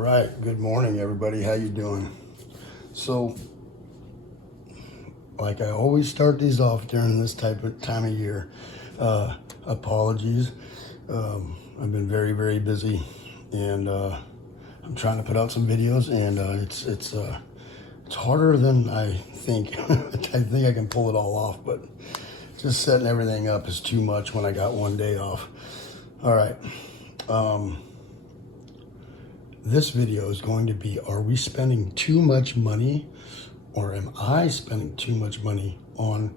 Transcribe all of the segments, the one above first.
right, good morning everybody. How you doing? So, like I always start these off during this time of year. Apologies. I've been very busy, and I'm trying to put out some videos, and it's harder than I think. I think I can pull it all off, but just setting everything up is too much when I got one day off. All right. This video is going to be, are we spending too much money, or am I spending too much money on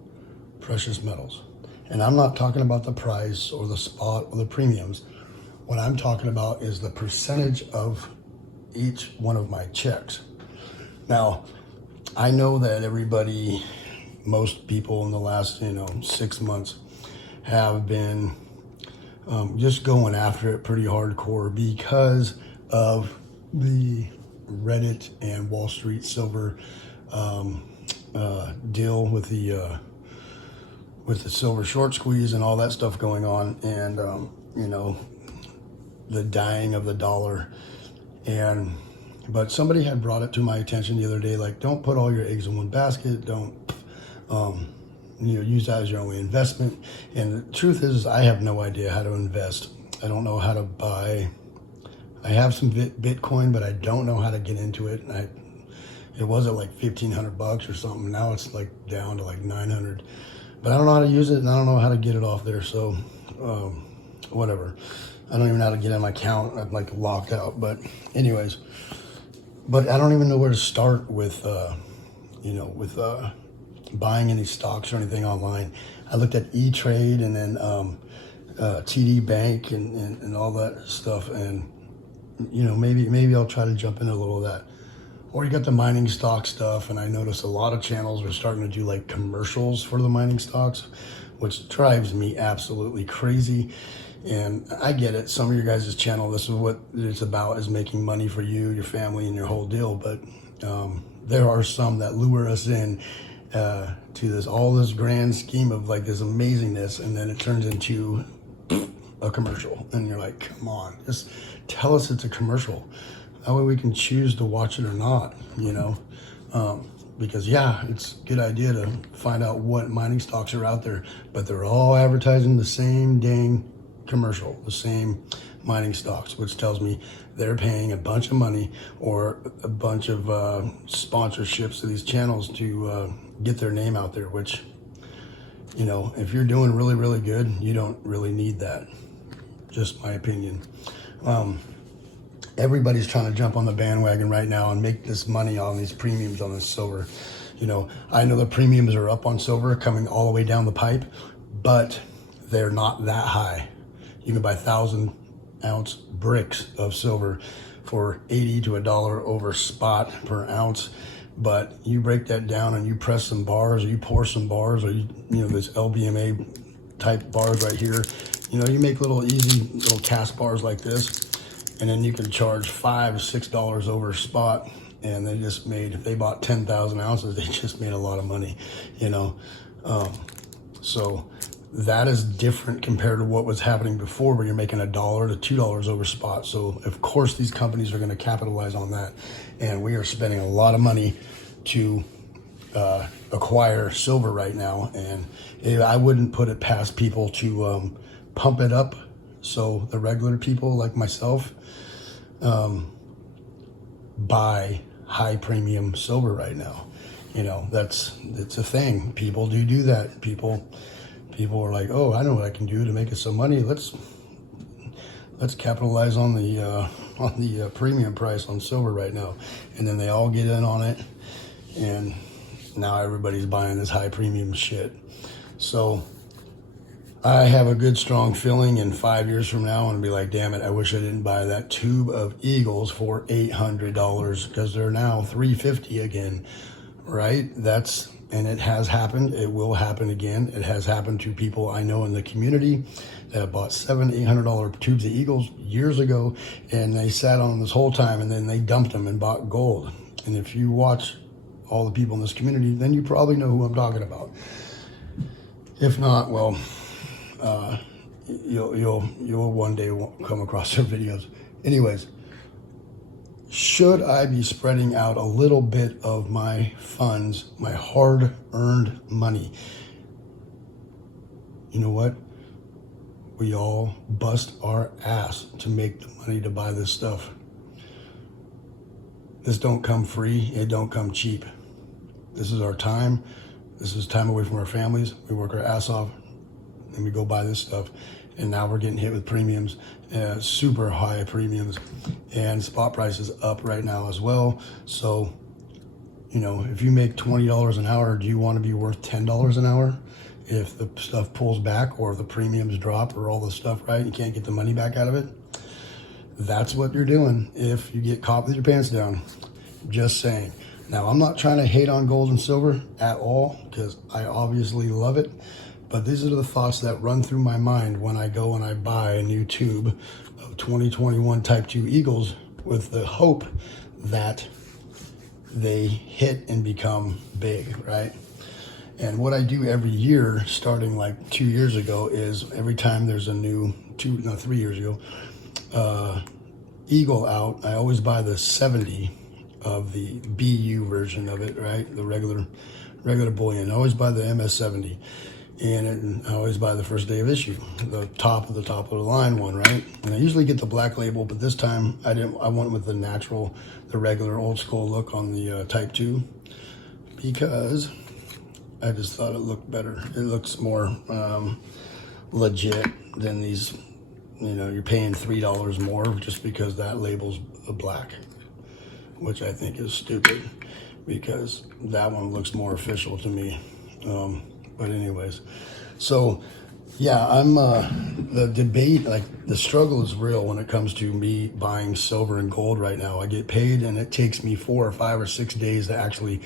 precious metals? And I'm not talking about the price or the spot or the premiums. What I'm talking about is the percentage of each one of my checks. Now, I know that everybody, most people in the last 6 months have been just going after it pretty hardcore because of the Reddit and Wall Street silver deal with the silver short squeeze and all that stuff going on, and the dying of the dollar. But somebody had brought it to my attention the other day, like, don't put all your eggs in one basket. Don't use that as your only investment. And the truth is, I have no idea how to invest. I don't know how to buy. I have some Bitcoin, but I don't know how to get into it. It was at like $1,500 or something. Now it's like down to like 900. But I don't know how to use it, and I don't know how to get it off there. So whatever. I don't even know how to get in my account. I'm like locked out. But anyways, but I don't even know where to start with buying any stocks or anything online. I looked at E-Trade and then TD Bank and all that stuff, and maybe I'll try to jump into a little of that. Or you got the mining stock stuff, and I noticed a lot of channels are starting to do like commercials for the mining stocks, which drives me absolutely crazy. And I get it, some of your guys' channel, this is what it's about, is making money for you, your family, and your whole deal. But there are some that lure us in to all this grand scheme of like this amazingness, and then it turns into a commercial, and you're like, come on, just tell us it's a commercial. That way we can choose to watch it or not, because yeah, it's a good idea to find out what mining stocks are out there, but they're all advertising the same dang commercial, the same mining stocks, which tells me they're paying a bunch of money or a bunch of sponsorships to these channels to get their name out there, which, if you're doing really good, you don't really need that. Just my opinion. Everybody's trying to jump on the bandwagon right now and make this money on these premiums on this silver. I know the premiums are up on silver coming all the way down the pipe, but they're not that high. You can buy 1,000-ounce bricks of silver for $80 to $1 over spot per ounce. But you break that down and you press some bars, or you pour some bars, or this LBMA type bars right here. You make easy little cast bars like this, and then you can charge $5 or $6 over spot. And if they bought 10,000 ounces, they just made a lot of money, so that is different compared to what was happening before, where you're making $1 to $2 over spot. So of course these companies are going to capitalize on that, and we are spending a lot of money to acquire silver right now. And I wouldn't put it past people to pump it up, so the regular people like myself buy high premium silver right now. It's a thing. People do that. People are like, oh, I know what I can do to make us some money. Let's capitalize on the premium price on silver right now. And then they all get in on it, and now everybody's buying this high premium shit. So I have a good strong feeling in 5 years from now, I'm gonna be like, damn it, I wish I didn't buy that tube of Eagles for $800, because they're now $350 again, right? And it has happened. It will happen again. It has happened to people I know in the community that have bought $700, $800 tubes of Eagles years ago, and they sat on them this whole time, and then they dumped them and bought gold. And if you watch all the people in this community, then you probably know who I'm talking about. If not, well, you'll one day come across their videos. Anyways, should I be spreading out a little bit of my funds, my hard-earned money? You know what? We all bust our ass to make the money to buy this stuff. This don't come free. It don't come cheap. This is our time. This is time away from our families. We work our ass off and we go buy this stuff. And now we're getting hit with premiums, super high premiums, and spot prices up right now as well. So, you know, if you make $20 an hour, do you want to be worth $10 an hour? If the stuff pulls back or if the premiums drop or all the stuff, right? You can't get the money back out of it. That's what you're doing if you get caught with your pants down. Just saying. Now, I'm not trying to hate on gold and silver at all because I obviously love it. But these are the thoughts that run through my mind when I go and I buy a new tube of 2021 Type 2 Eagles with the hope that they hit and become big, right? And what I do every year, starting like 2 years ago, is every time there's a new, 3 years ago, Eagle out, I always buy the 70 of the BU version of it, right? The regular bullion. I always buy the MS70. And I always buy the first day of issue, the top of the line one, right? And I usually get the black label, but this time I went with the natural, the regular old school look on the Type 2 because I just thought it looked better. It looks more legit than these, you know, you're paying $3 more just because that label's black, which I think is stupid because that one looks more official to me. But anyways, so yeah, I'm the debate, like the struggle is real when it comes to me buying silver and gold right now. I get paid and it takes me 4 or 5 or 6 days to actually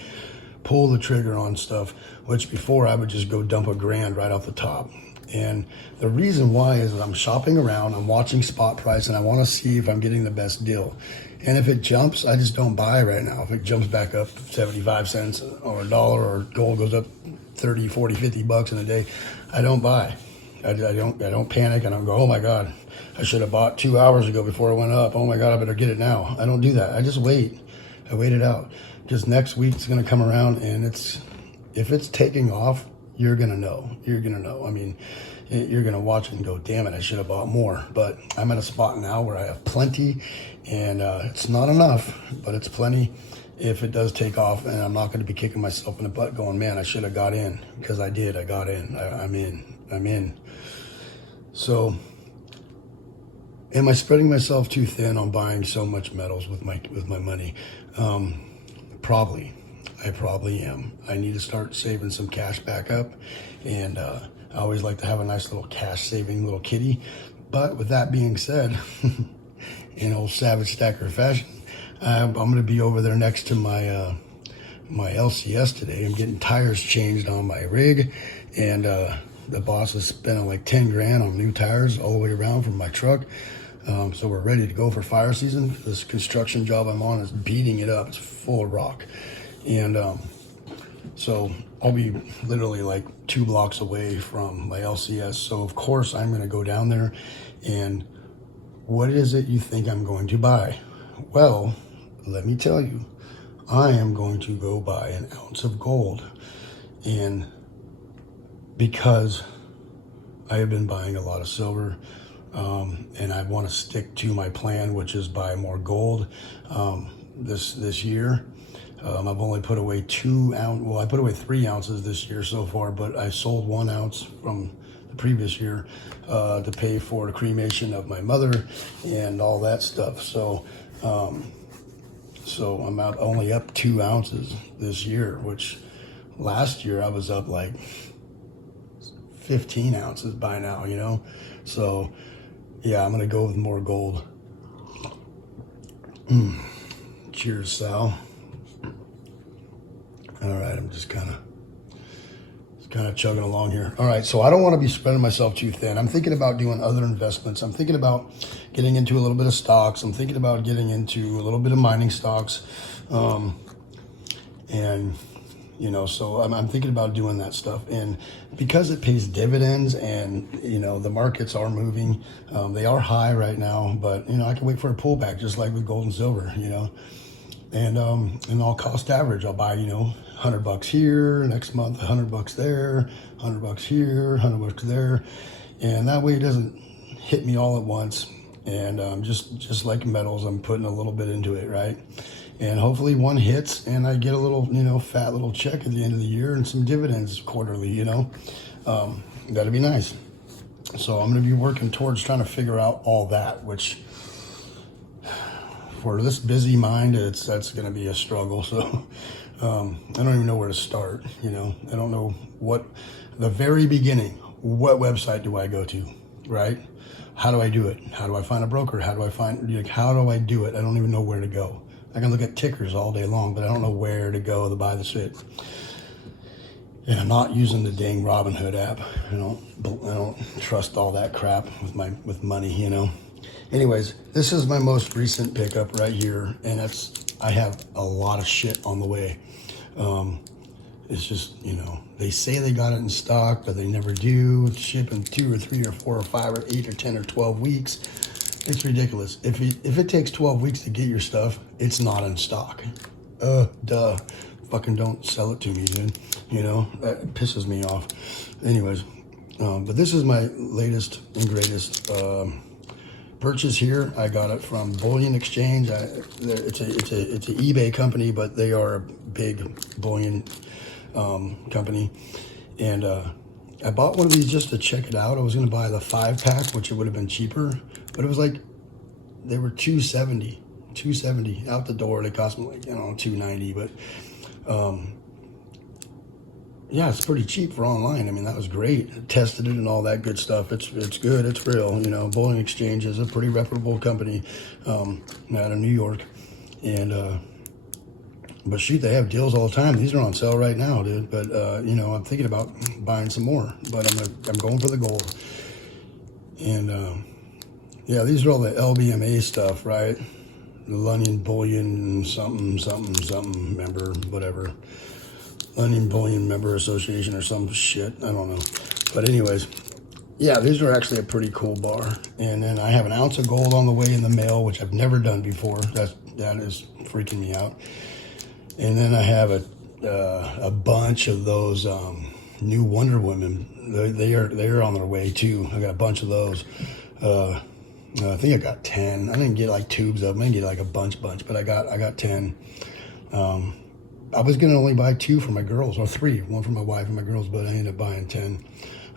pull the trigger on stuff, which before I would just go dump $1,000 right off the top. And the reason why is that I'm shopping around, I'm watching spot price, and I want to see if I'm getting the best deal. And if it jumps, I just don't buy right now. If it jumps back up 75 cents or $1 or gold goes up 30, 40, 50 bucks in a day, I don't buy. I don't panic and I'm going, oh my God, I should have bought 2 hours ago before it went up. Oh my God, I better get it now. I don't do that. I just wait. I wait it out. Because next week's going to come around and if it's taking off, you're going to know. You're going to know. I mean, you're going to watch it and go, damn it, I should have bought more. But I'm at a spot now where I have plenty and it's not enough, but it's plenty. If it does take off, and I'm not going to be kicking myself in the butt going, man, I should have got in, because I did. I got in. I'm in. So am I spreading myself too thin on buying so much metals with my money? Probably. I probably am. I need to start saving some cash back up, and I always like to have a nice little cash saving little kitty. But with that being said, in old Savagestacker fashion, I'm going to be over there next to my my LCS today. I'm getting tires changed on my rig, and the boss is spending like 10 grand on new tires all the way around from my truck. So we're ready to go for fire season. This construction job I'm on is beating it up. It's full of rock. And so I'll be literally like 2 blocks away from my LCS. So of course I'm going to go down there. And what is it you think I'm going to buy? Well, let me tell you, I am going to go buy an ounce of gold. And because I have been buying a lot of silver, and I want to stick to my plan, which is buy more gold this year. I've only put away 2 ounces. Well, I put away 3 ounces this year so far, but I sold 1 ounce from the previous year to pay for the cremation of my mother and all that stuff. So I'm only up 2 ounces this year, which last year I was up like 15 ounces by now, you know? So yeah, I'm going to go with more gold. Cheers, Sal. All right, I'm just kind of chugging along here. All right, so I don't want to be spreading myself too thin. I'm thinking about doing other investments. I'm thinking about getting into a little bit of stocks. I'm thinking about getting into a little bit of mining stocks. And you know, so I'm thinking about doing that stuff. And because it pays dividends and, you know, the markets are moving, they are high right now, but, you know, I can wait for a pullback just like with gold and silver, you know. And I'll cost average. I'll buy, you know, $100 here, next month $100 there, $100 here, $100 there. And that way it doesn't hit me all at once. And just like metals, I'm putting a little bit into it, right? And hopefully one hits and I get a little, you know, fat little check at the end of the year and some dividends quarterly, you know. That'd be nice. So I'm going to be working towards trying to figure out all that, which for this busy mind, that's going to be a struggle. So I don't even know where to start, you know. I don't know the very beginning, what website do I go to, right? How do I do it? How do I find a broker? How do I do it? I don't even know where to go. I can look at tickers all day long, but I don't know where to go to buy the shit. And I'm not using the dang Robinhood app. I don't trust all that crap with money, you know. Anyways, this is my most recent pickup right here, and I have a lot of shit on the way. It's just, you know, they say they got it in stock, but they never do. It's shipping 2 or 3 or 4 or 5 or 8 or 10 or 12 weeks. It's ridiculous. If it takes 12 weeks to get your stuff, it's not in stock. Duh. Fucking don't sell it to me, dude. You know, that pisses me off. Anyways, but this is my latest and greatest purchase here. I got it from Bullion Exchange. It's an eBay company, but they are a big bullion company. And I bought one of these just to check it out. I was going to buy the 5-pack, which it would have been cheaper, but it was like, they were $270 out the door. They cost me like, you know, $290, but yeah, it's pretty cheap for online. I mean, that was great. I tested it and all that good stuff. It's good. It's real. You know, Bullion Exchange is a pretty reputable company out of New York. And but shoot, they have deals all the time. These are on sale right now, dude. But you know, I'm thinking about buying some more. But I'm going for the gold. And yeah, these are all the LBMA stuff, right? The London Bullion something member, whatever. London Bullion Member Association or some shit. I don't know. But anyways, yeah, these are actually a pretty cool bar. And then I have an ounce of gold on the way in the mail, which I've never done before. That is freaking me out. And then I have a bunch of those new Wonder Women. They are on their way too. I got a bunch of those. I think I got 10. I didn't get like tubes of them. I didn't get like a bunch, but I got 10. I was gonna only buy 2 for my girls, or 3, one for my wife and my girls, but I ended up buying 10.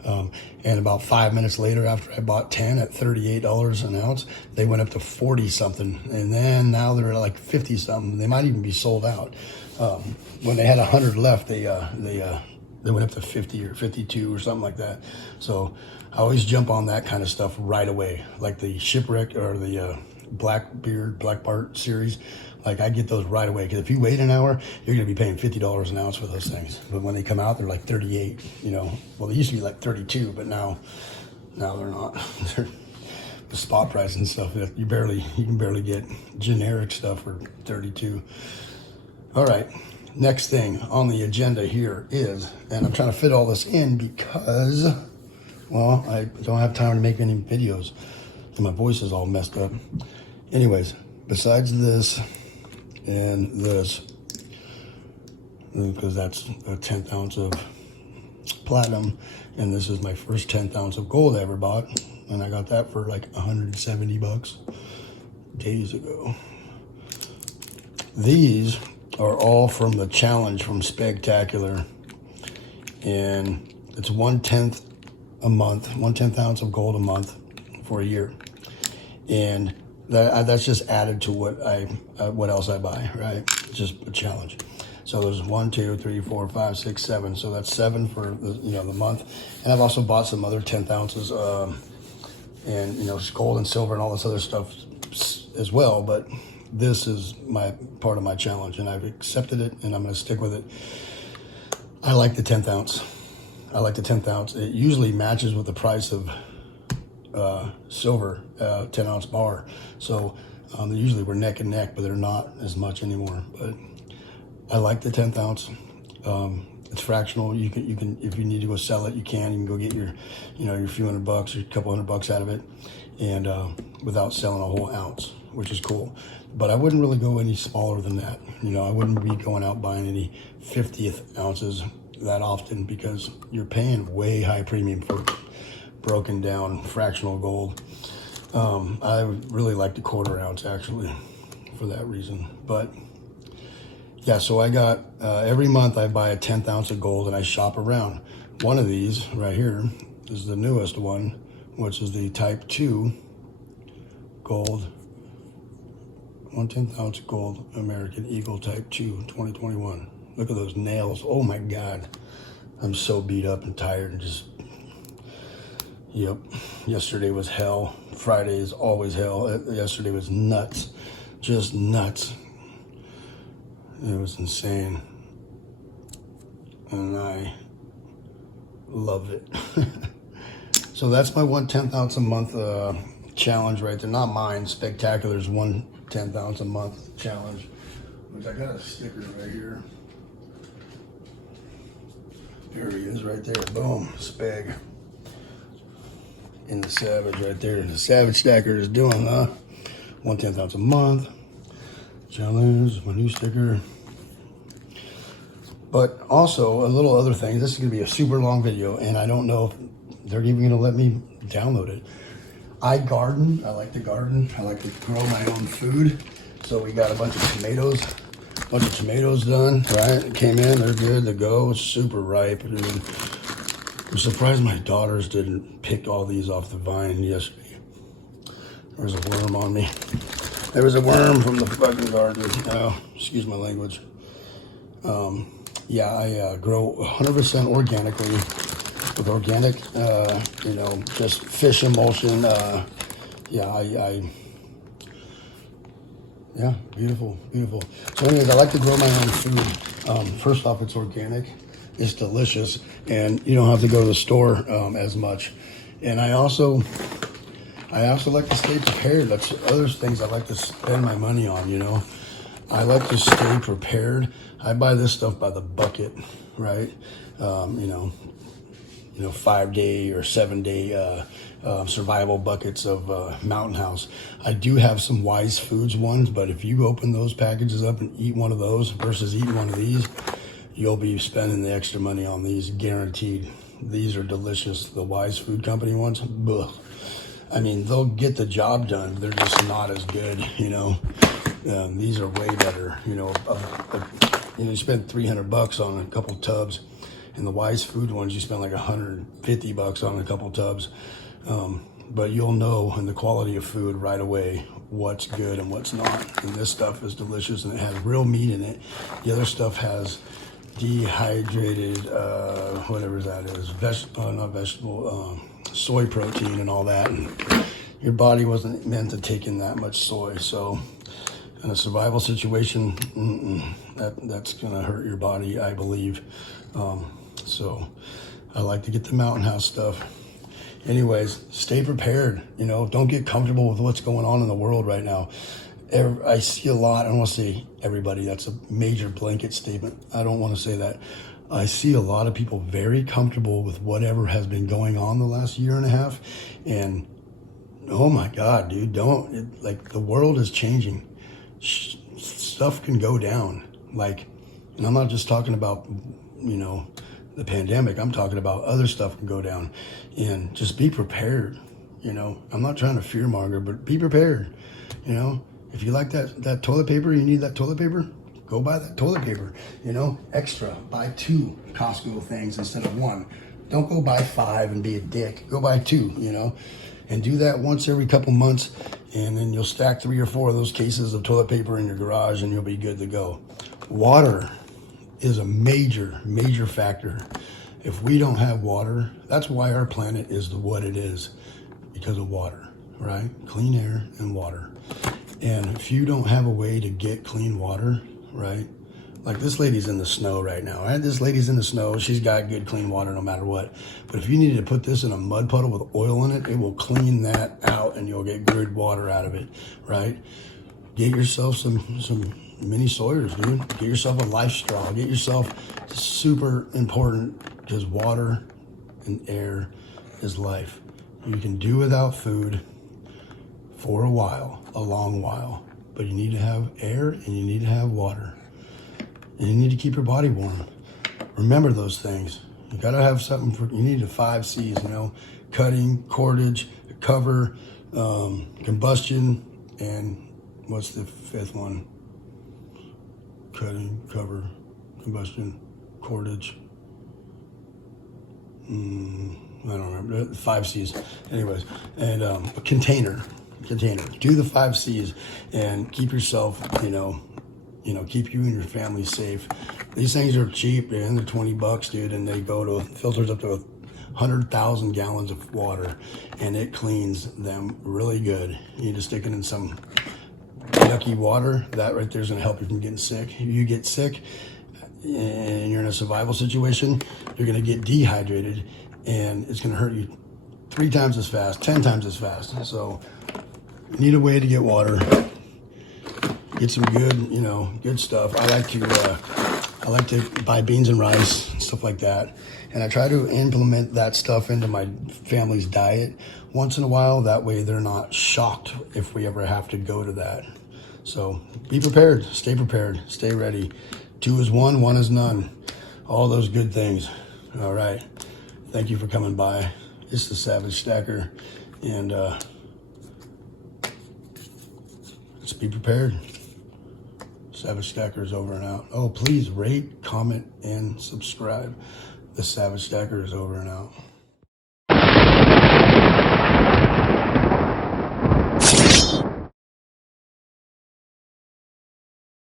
And about 5 minutes later, after I bought 10 at $38 an ounce, they went up to 40 something, and then now they're like 50 something. They might even be sold out. When they had 100 left, they went up to 50 or 52 or something like that. So I always jump on that kind of stuff right away, like the Shipwreck or the Black Bart series. Like, I get those right away, because if you wait an hour, you're going to be paying $50 an ounce for those things. But when they come out, they're like 38, you know. Well, they used to be like 32, but now they're not. They're the spot price and stuff. You can barely get generic stuff for 32. All right, next thing on the agenda here is, and I'm trying to fit all this in because, well, I don't have time to make any videos, and my voice is all messed up. Anyways, besides this and this, because that's a 10th ounce of platinum, and this is my first 10th ounce of gold I ever bought, and I got that for like $170 days ago. These are all from the challenge from spegTacular, and it's 1/10 a month, 1/10 ounce of gold a month for a year, and that's just added to what else I buy, right? It's just a challenge. So there's 1, 2, 3, 4, 5, 6, 7. So that's 7 for the month. And I've also bought some other 10th ounces, and gold and silver and all this other stuff as well. But this is my part of my challenge, and I've accepted it, and I'm going to stick with it. I like the 10th ounce. I like the 10th ounce. It usually matches with the price of silver 10 ounce bar. So they usually were neck and neck, but they're not as much anymore. But I like the 10th ounce. It's fractional. You can if you need to go sell it, you can go get your, your few $100 or a couple $100 out of it, and without selling a whole ounce, which is cool. But I wouldn't really go any smaller than that. I wouldn't be going out buying any 50th ounces that often, because you're paying way high premium for broken down fractional gold. I would really like the 1/4 ounce actually for that reason. But yeah, so I got, every month I buy a 1/10 ounce of gold and I shop around. One of these right here is the newest one, which is the Type 2 gold, 1/10 ounce gold American Eagle Type 2 2021. Look at those nails. Oh my God. I'm so beat up and tired and just, yep. Yesterday was hell. Friday is always hell. Yesterday was nuts. Just nuts. It was insane. And I love it. So that's my 1/10 ounce a month challenge right there. Not mine. spegTacular's 1/10 ounce a month challenge. Which I got a sticker right here. There he is right there. Boom. Speg. In the Savage right there. The Savagestacker is doing 1/10 ounce a month challenge. My new sticker. But also a little other thing. This is going to be a super long video, and I don't know if they're even going to let me download it. I garden. I like to garden. I like to grow my own food. So we got a bunch of tomatoes. Done, right? It came in, they're good to go. Super ripe. Dude. I'm surprised my daughters didn't pick all these off the vine yesterday. There was a worm on me. There was a worm from the fucking garden. Oh, excuse my language. Yeah, I grow 100% organically with organic, just fish emulsion. Yeah, beautiful. So anyways, I like to grow my own food. First off, it's organic, it's delicious, and you don't have to go to the store as much. And I also like to stay prepared. That's other things I like to spend my money on, I like to stay prepared. I buy this stuff by the bucket, right? 5-day or 7-day survival buckets of Mountain House. I do have some Wise Foods ones, but if you open those packages up and eat one of those versus eating one of these, you'll be spending the extra money on these, guaranteed. These are delicious. The Wise Food Company ones, ugh. I mean, they'll get the job done. They're just not as good, These are way better, you spend $300 on a couple tubs. And the Wise Food ones, you spend like $150 on a couple tubs. But you'll know in the quality of food right away what's good and what's not. And this stuff is delicious and it has real meat in it. The other stuff has dehydrated, whatever that is, soy protein and all that. And your body wasn't meant to take in that much soy. So in a survival situation, that's gonna hurt your body, I believe. So I like to get the Mountain House stuff. Anyways, stay prepared, don't get comfortable with what's going on in the world right now. I see a lot, I don't want to say everybody, that's a major blanket statement. I don't want to say that. I see a lot of people very comfortable with whatever has been going on the last year and a half. And oh my God, dude, the world is changing. Stuff can go down. And I'm not just talking about, the pandemic. I'm talking about other stuff can go down, and just be prepared. I'm not trying to fearmonger, but be prepared. If you like that toilet paper, you need that toilet paper, go buy that toilet paper. Extra, buy 2 Costco things instead of 1. Don't go buy 5 and be a dick. Go buy 2, and do that once every couple months, and then you'll stack 3 or 4 of those cases of toilet paper in your garage, and you'll be good to go. Water is a major factor. If we don't have water, that's why our planet is what it is, because of water, right? Clean air and water. And if you don't have a way to get clean water, right? Like this lady's in the snow right now, right? This lady's in the snow. She's got good clean water no matter what. But if you needed to put this in a mud puddle with oil in it, it will clean that out and you'll get good water out of it, right? Get yourself some mini Sawyers, dude. Get yourself a life straw. Get yourself, super important, because water and air is life. You can do without food for a while, a long while, but you need to have air and you need to have water. And you need to keep your body warm. Remember those things. You gotta have something for, you need the 5 C's, you know, cutting, cordage, cover, combustion, and what's the 5th one? Cutting, cover, combustion, cordage. I don't remember. 5 C's. Anyways, and a container. Do the 5 C's and keep yourself, keep you and your family safe. These things are cheap, man. They're $20, dude, and they go to filters up to 100,000 gallons of water, and it cleans them really good. You need to stick it in some yucky water. That right there is going to help you from getting sick. If you get sick and you're in a survival situation, you're going to get dehydrated, and it's going to hurt you 3 times as fast, 10 times as fast. So you need a way to get water. Get some good, good stuff. I like to buy beans and rice, stuff like that. And I try to implement that stuff into my family's diet once in a while. That way they're not shocked if we ever have to go to that. So be prepared, stay ready. 2 is 1, 1 is none. All those good things. All right. Thank you for coming by. It's the Savagestacker, and let's be prepared. Savagestacker is over and out. Oh, please rate, comment, and subscribe. The Savagestacker is over and out.